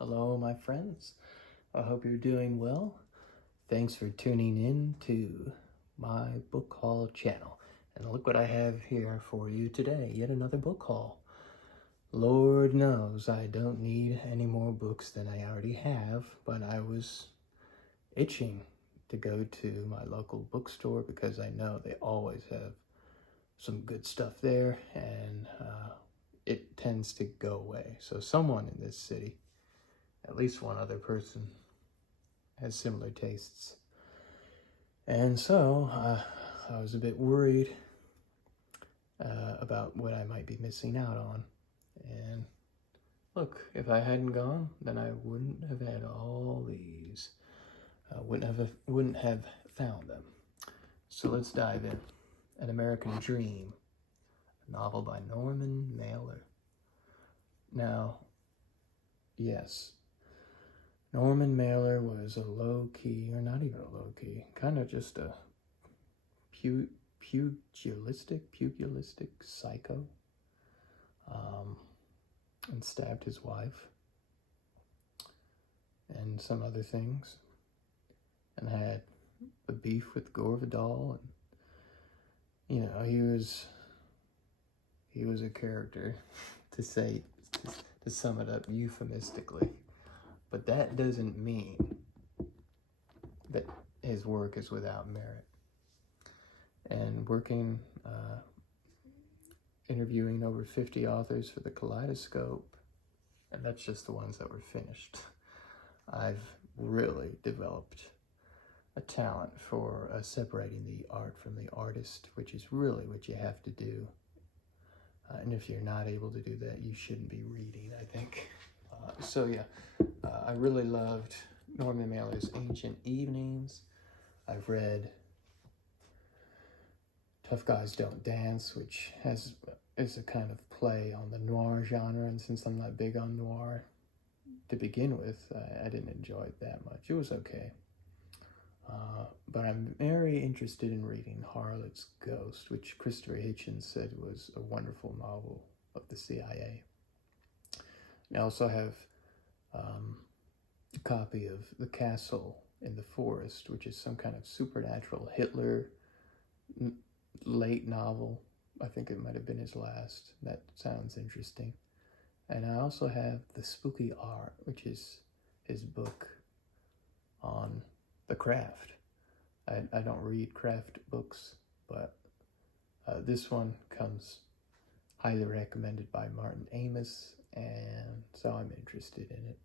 Hello, my friends. I hope you're doing well. Thanks for tuning in to my book haul channel. And look what I have here for you today. Yet another book haul. Lord knows I don't need any more books than I already have, but I was itching to go to my local bookstore because I know they always have some good stuff there, and it tends to go away. So someone in this city, at least one other person, has similar tastes. And so I was a bit worried about what I might be missing out on. And look, if I hadn't gone, then I wouldn't have had all these. Wouldn't have found them. So let's dive in. An American Dream, a novel by Norman Mailer. Now, yes, Norman Mailer was a low-key, or not even a low-key, kind of just a pugilistic psycho, and stabbed his wife and some other things, and had a beef with Gore Vidal, and you know, he was a character, to sum it up euphemistically. But that doesn't mean that his work is without merit. And working, interviewing over 50 authors for the Kaleidoscope, and that's just the ones that were finished, I've really developed a talent for separating the art from the artist, which is really what you have to do. And if you're not able to do that, you shouldn't be reading, I think. I really loved Norman Mailer's Ancient Evenings. I've read Tough Guys Don't Dance, which is a kind of play on the noir genre, and since I'm not big on noir to begin with, I didn't enjoy it that much. It was okay. But I'm very interested in reading Harlot's Ghost, which Christopher Hitchens said was a wonderful novel of the CIA. And I also have a copy of The Castle in the Forest, which is some kind of supernatural Hitler late novel. I think it might have been his last. That sounds interesting. And I also have The Spooky Art, which is his book on the craft. I don't read craft books, but this one comes highly recommended by Martin Amis, and so I'm interested in it.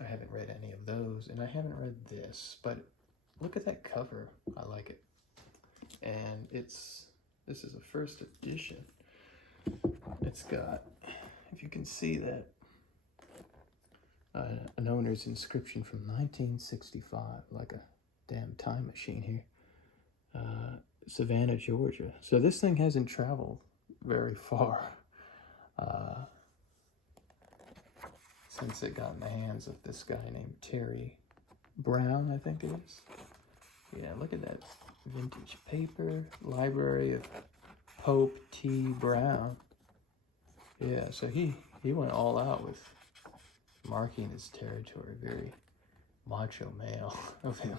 I haven't read any of those, and I haven't read this, but look at that cover. I like it. And this is a first edition. It's got, if you can see that, an owner's inscription from 1965, like a damn time machine here. Savannah, Georgia. So this thing hasn't traveled very far since it got in the hands of this guy named Terry Brown, I think it is. Yeah, look at that vintage paper. Library of Pope T. Brown. Yeah, so he went all out with marking his territory. Very macho male of him.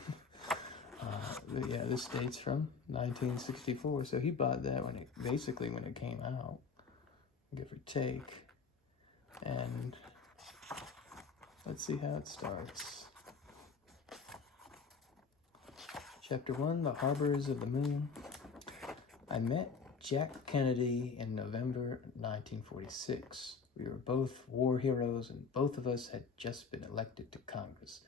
But yeah, this dates from 1964, so he bought that when it came out, give or take. And let's see how it starts. Chapter 1, The Harbors of the Moon. I met Jack Kennedy in November 1946. We were both war heroes, and both of us had just been elected to Congress.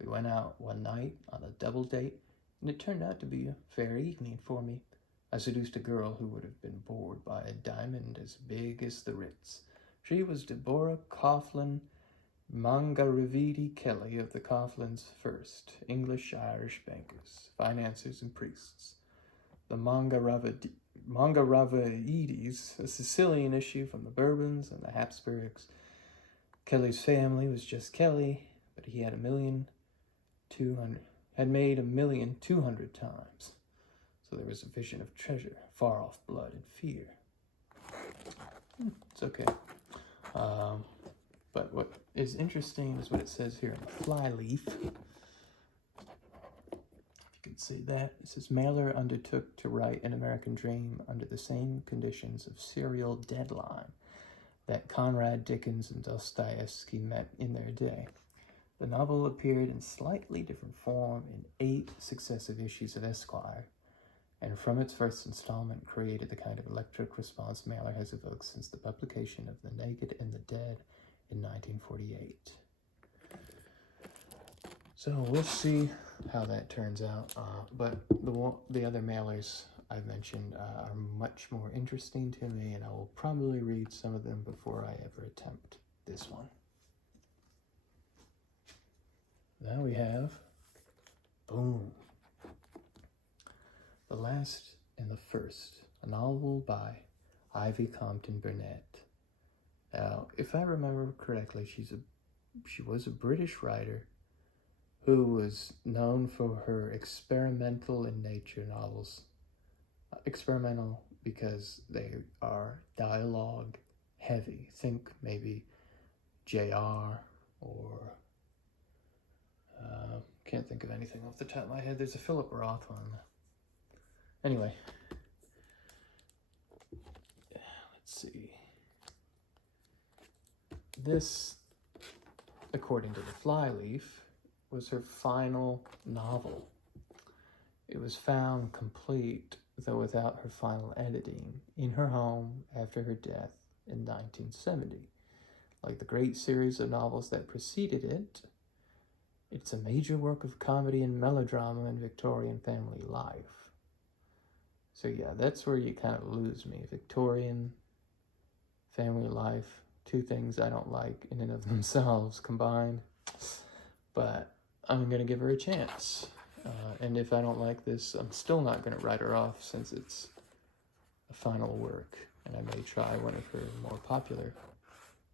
We went out one night on a double date, and it turned out to be a fair evening for me. I seduced a girl who would have been bored by a diamond as big as the Ritz. She was Deborah Coughlin Mangaravidi Kelly of the Coughlins First, English-Irish bankers, financiers, and priests. The Mangaravides, a Sicilian issue from the Bourbons and the Habsburgs. Kelly's family was just Kelly, but he had made 1,200,000 times. So there was a vision of treasure, far off blood and fear. It's okay. But what is interesting is what it says here in the flyleaf. If you can see that, it says Mailer undertook to write An American Dream under the same conditions of serial deadline that Conrad Dickens and Dostoevsky met in their day. The novel appeared in slightly different form in 8 successive issues of Esquire, and from its first installment created the kind of electric response Mailer has evoked since the publication of The Naked and the Dead in 1948. So we'll see how that turns out, but the other Mailers I mentioned are much more interesting to me, and I will probably read some of them before I ever attempt this one. Now we have, boom, The Last and the First, a novel by Ivy Compton-Burnett. Now, if I remember correctly, she was a British writer who was known for her experimental in nature novels. Experimental because they are dialogue heavy. Think maybe J.R. or can't think of anything off the top of my head. There's a Philip Roth one. Anyway, let's see. This, according to the flyleaf, was her final novel. It was found complete, though without her final editing, in her home after her death in 1970. Like the great series of novels that preceded it, it's a major work of comedy and melodrama in Victorian family life. So yeah, that's where you kind of lose me. Victorian family life, 2 things I don't like in and of themselves combined. But I'm going to give her a chance. And if I don't like this, I'm still not going to write her off since it's a final work. And I may try one of her more popular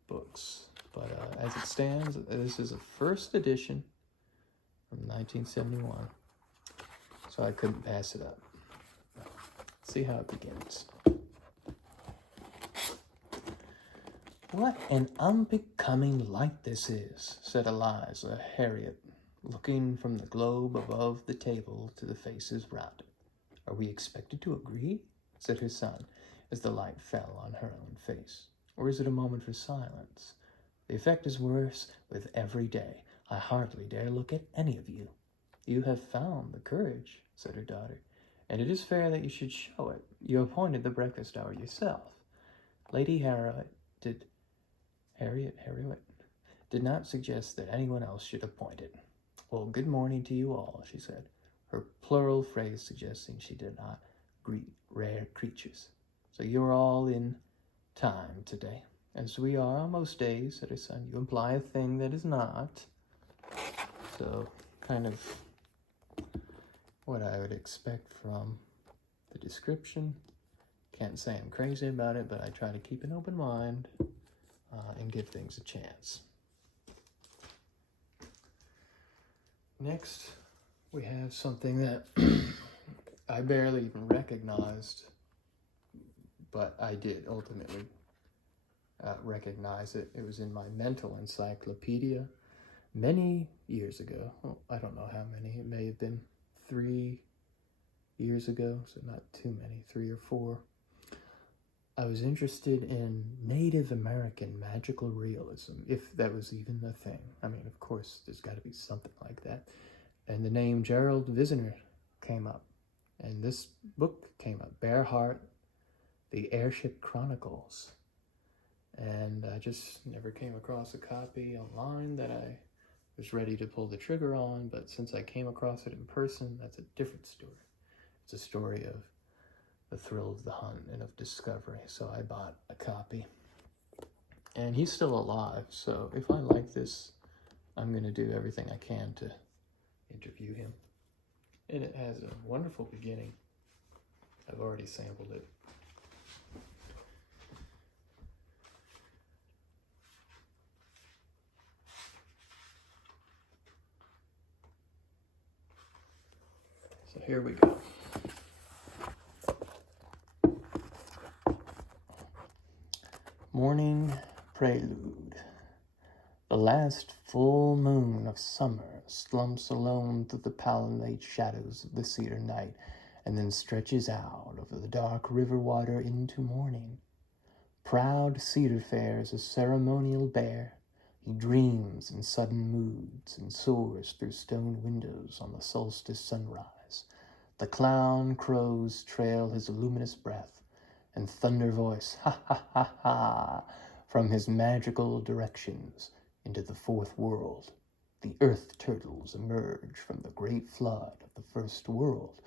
books. But as it stands, this is a first edition from 1971. So I couldn't pass it up. Let's see how it begins. "What an unbecoming light this is," said Eliza Harriet, looking from the globe above the table to the faces round it. "Are we expected to agree?" said her son, as the light fell on her own face. "Or is it a moment for silence? The effect is worse with every day. I hardly dare look at any of you." "You have found the courage," said her daughter, "and it is fair that you should show it. You appointed the breakfast hour yourself." Lady Harriet did not suggest that anyone else should appoint it. "Well, good morning to you all," she said, her plural phrase suggesting she did not greet rare creatures. "So you're all in time today." "As we are on most days," said her son. "You imply a thing that is not." So, kind of what I would expect from the description. Can't say I'm crazy about it, but I try to keep an open mind and give things a chance. Next, we have something that I barely even recognized, but I did ultimately recognize it. It was in my mental encyclopedia many years ago. Well, I don't know how many. It may have been 3 years ago, so not too many, 3 or 4. I was interested in Native American magical realism, if that was even a thing. I mean, of course, there's got to be something like that. And the name Gerald Vizenor came up, and this book came up, Bear Heart, The Airship Chronicles. And I just never came across a copy online that I was ready to pull the trigger on, but since I came across it in person, that's a different story. It's a story of the thrill of the hunt and of discovery, so I bought a copy. And he's still alive, so if I like this, I'm going to do everything I can to interview him. And it has a wonderful beginning. I've already sampled it. So here we go. Morning Prelude. The last full moon of summer slumps alone through the pallid shadows of the cedar night, and then stretches out over the dark river water into morning. Proud Cedar fares a ceremonial bear. He dreams in sudden moods and soars through stone windows on the solstice sunrise. The clown crows trail his luminous breath, and thunder voice, ha ha ha ha, from his magical directions into the fourth world. The earth turtles emerge from the great flood of the first world.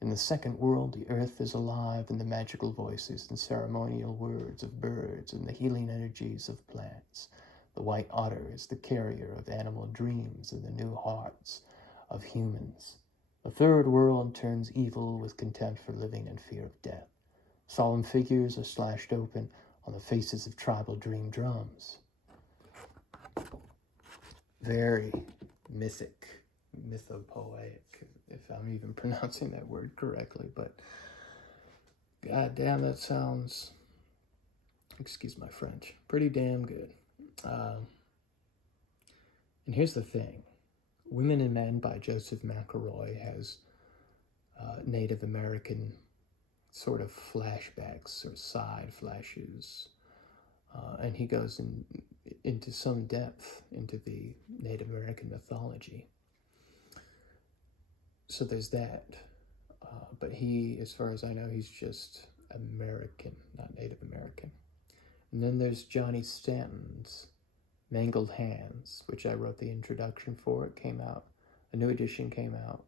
In the second world, the earth is alive in the magical voices and ceremonial words of birds and the healing energies of plants. The white otter is the carrier of animal dreams in the new hearts of humans. The third world turns evil with contempt for living and fear of death. Solemn figures are slashed open on the faces of tribal dream drums. Very mythic, mythopoetic, if I'm even pronouncing that word correctly, but god damn, that sounds, excuse my French, pretty damn good. And here's the thing. Women and Men by Joseph McElroy has Native American sort of flashbacks or side flashes, and he goes into some depth into the Native American mythology. So there's that. But he, as far as I know, he's just American, not Native American. And then there's Johnny Stanton's Mangled Hands, which I wrote the introduction for. It came out, a new edition came out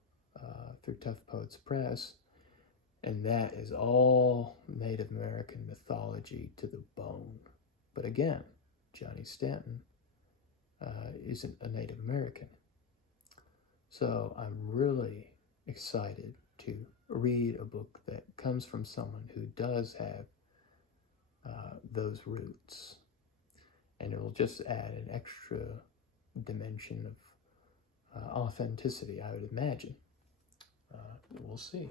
through Tough Poets Press. And that is all Native American mythology to the bone. But again, Johnny Stanton isn't a Native American. So I'm really excited to read a book that comes from someone who does have those roots. And it will just add an extra dimension of authenticity, I would imagine. We'll see.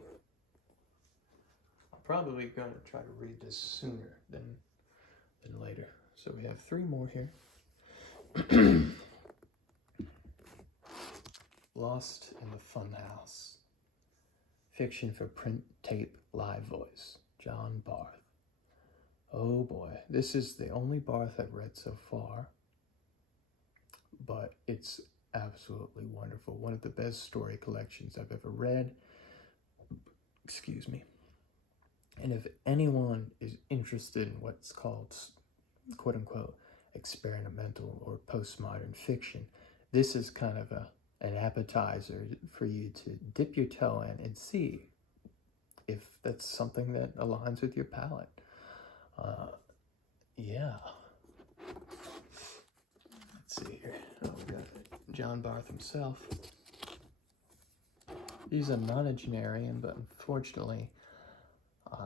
I'm probably going to try to read this sooner than later. So we have 3 more here. Lost in the Funhouse. Fiction for print, tape, live voice. John Barth. Oh boy, this is the only Barth I've read so far, but it's absolutely wonderful. One of the best story collections I've ever read. Excuse me. And if anyone is interested in what's called, quote unquote, experimental or postmodern fiction, this is kind of an appetizer for you to dip your toe in and see if that's something that aligns with your palate. Yeah. Let's see here. Oh, we got John Barth himself. He's a nonagenarian, but unfortunately,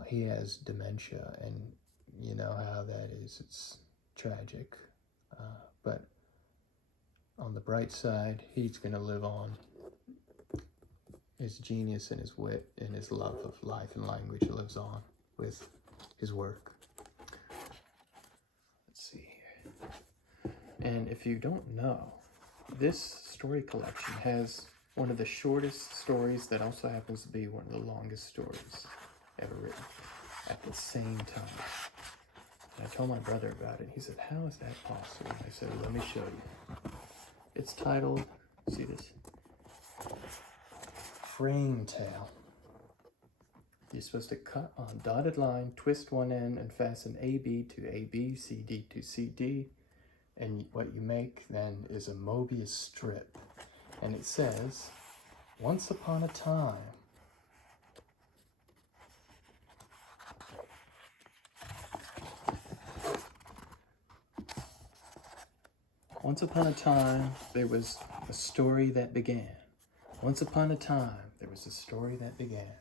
he has dementia, and you know how that is. It's tragic. But on the bright side, he's going to live on. His genius and his wit and his love of life and language lives on with his work. Let's see here. And if you don't know, this story collection has one of the shortest stories that also happens to be one of the longest stories ever written at the same time. And I told my brother about it. He said, "How is that possible?" I said, "Let me show you." It's titled, see this? Frame Tale. You're supposed to cut on dotted line, twist one end, and fasten AB to AB, CD to CD. And what you make then is a Mobius strip. And it says, once upon a time, there was a story that began. Once upon a time, there was a story that began.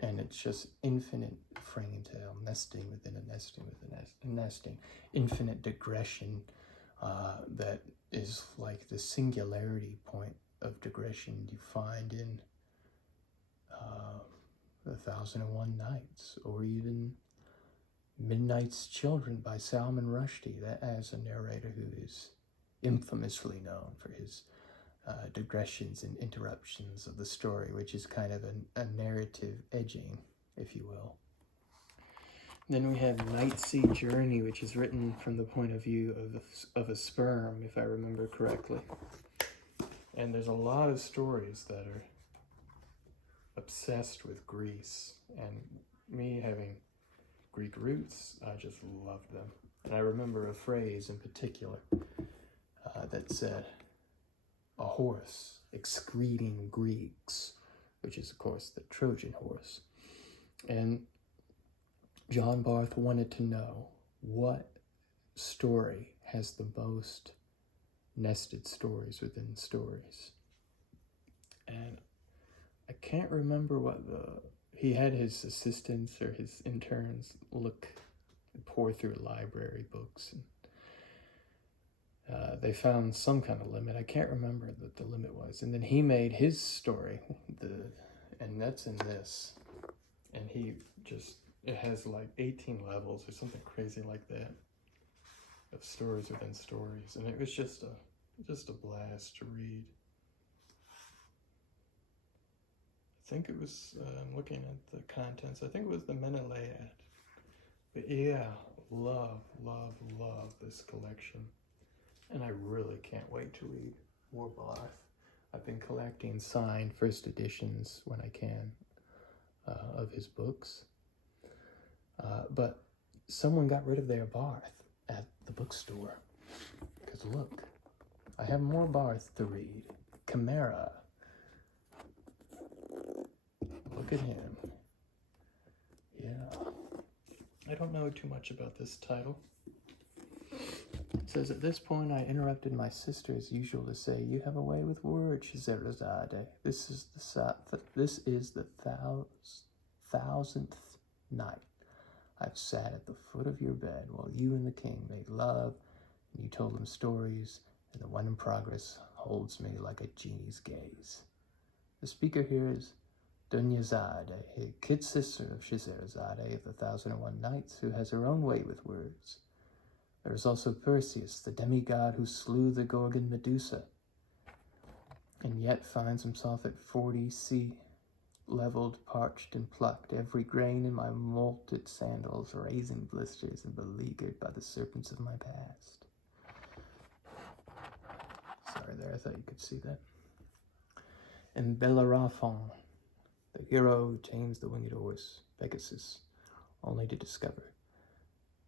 And it's just infinite frame tale, nesting within a nesting within a nesting. Infinite digression that is like the singularity point of digression you find in The 1001 Nights, or even Midnight's Children by Salman Rushdie, that has a narrator who is infamously known for his digressions and interruptions of the story, which is kind of a narrative edging, if you will. Then we have Night Sea Journey, which is written from the point of view of a sperm, if I remember correctly. And there's a lot of stories that are obsessed with Greece, and me having Greek roots, I just loved them. And I remember a phrase in particular that said, a horse excreting Greeks, which is, of course, the Trojan horse. And John Barth wanted to know what story has the most nested stories within stories. And I can't remember what he had his assistants or his interns pour through library books, and they found some kind of limit. I can't remember what the limit was. And then he made his story, and that's in this. And it has like 18 levels or something crazy like that of stories within stories. And it was just a blast to read. I think it was, looking at the contents, I think it was the Menelaid. But yeah, love this collection. And I really can't wait to read more Barth. I've been collecting signed first editions when I can of his books. But someone got rid of their Barth at the bookstore. Because look, I have more Barth to read. Chimera. Look at him. Yeah. I don't know too much about this title. It says, at this point I interrupted my sister as usual to say, you have a way with words, Scheherazade. This is the 1000th night. I've sat at the foot of your bed while you and the king made love, and you told him stories, and the one in progress holds me like a genie's gaze. The speaker here is Dunyazade, a kid sister of Scheherazade of the 1001 Nights, who has her own way with words. There is also Perseus, the demigod who slew the Gorgon Medusa, and yet finds himself at 40 sea, leveled, parched, and plucked, every grain in my molted sandals raising blisters and beleaguered by the serpents of my past. Sorry there, I thought you could see that. And Bellerophon, the hero who tames the winged horse, Pegasus, only to discover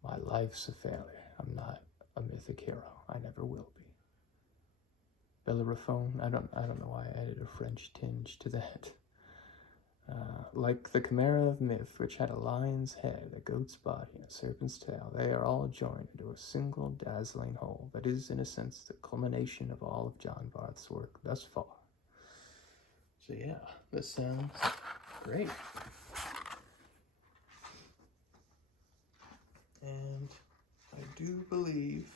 my life's a failure. I'm not a mythic hero. I never will be. Bellerophon, I don't know why I added a French tinge to that. Like the Chimera of myth, which had a lion's head, a goat's body, and a serpent's tail, they are all joined into a single dazzling whole that is, in a sense, the culmination of all of John Barth's work thus far. So yeah, this sounds great. And I do believe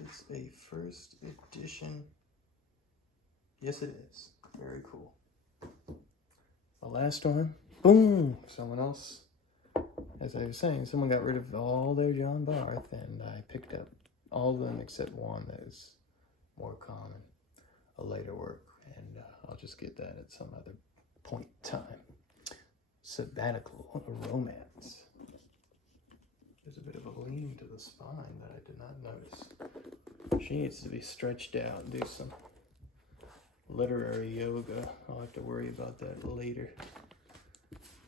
it's a first edition. Yes, it is. Very cool. The last one, boom! Someone else, as I was saying, someone got rid of all their John Barth, and I picked up all of them except one that is more common, a later work, and I'll just get that at some other point in time. Sabbatical, a romance. There's a bit of a lean to the spine that I did not notice. She needs to be stretched out and do some literary yoga. I'll have to worry about that later.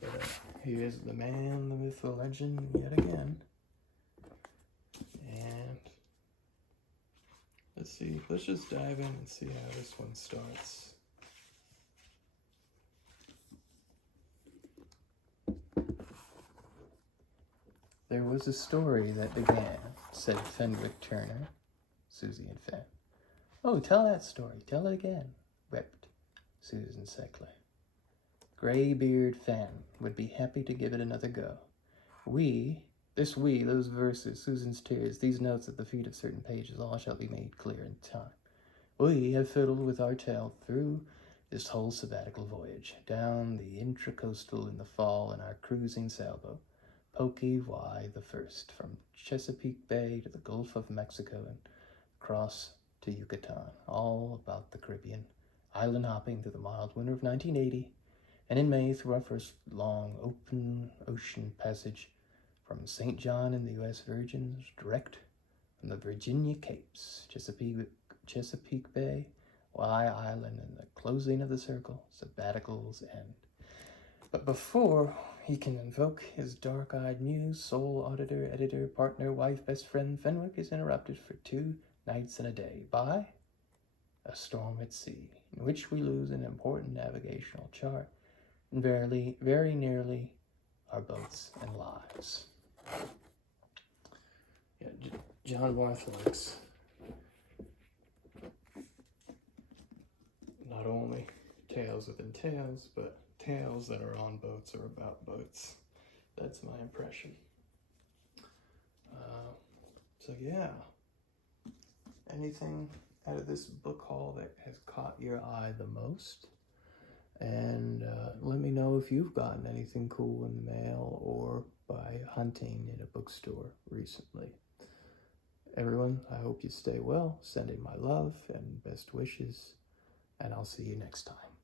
But here is the man, the myth, the legend, yet again. And let's see, let's just dive in and see how this one starts. There was a story that began, said Fenwick Turner, Susie and Fen. Oh, tell that story, tell it again, wept Susan Seckley. Graybeard Fen would be happy to give it another go. Those verses, Susan's tears, these notes at the feet of certain pages, all shall be made clear in time. We have fiddled with our tale through this whole sabbatical voyage, down the intracoastal in the fall in our cruising sailboat, Pokey Y the First, from Chesapeake Bay to the Gulf of Mexico and across to Yucatan, all about the Caribbean, island hopping through the mild winter of 1980, and in May through our first long open ocean passage from St. John in the U.S. Virgins, direct from the Virginia Capes, Chesapeake Bay, Y Island, and the closing of the circle, Sabbatical's end. But before he can invoke his dark-eyed muse, soul auditor, editor, partner, wife, best friend, Fenwick is interrupted for 2 nights and a day by a storm at sea, in which we lose an important navigational chart, and very nearly our boats and lives. Yeah, John Barth likes not only tales within tales, but tales that are on boats or about boats. That's my impression. So yeah, anything out of this book haul that has caught your eye the most? And let me know if you've gotten anything cool in the mail or by hunting in a bookstore recently. Everyone, I hope you stay well. Sending my love and best wishes, and I'll see you next time.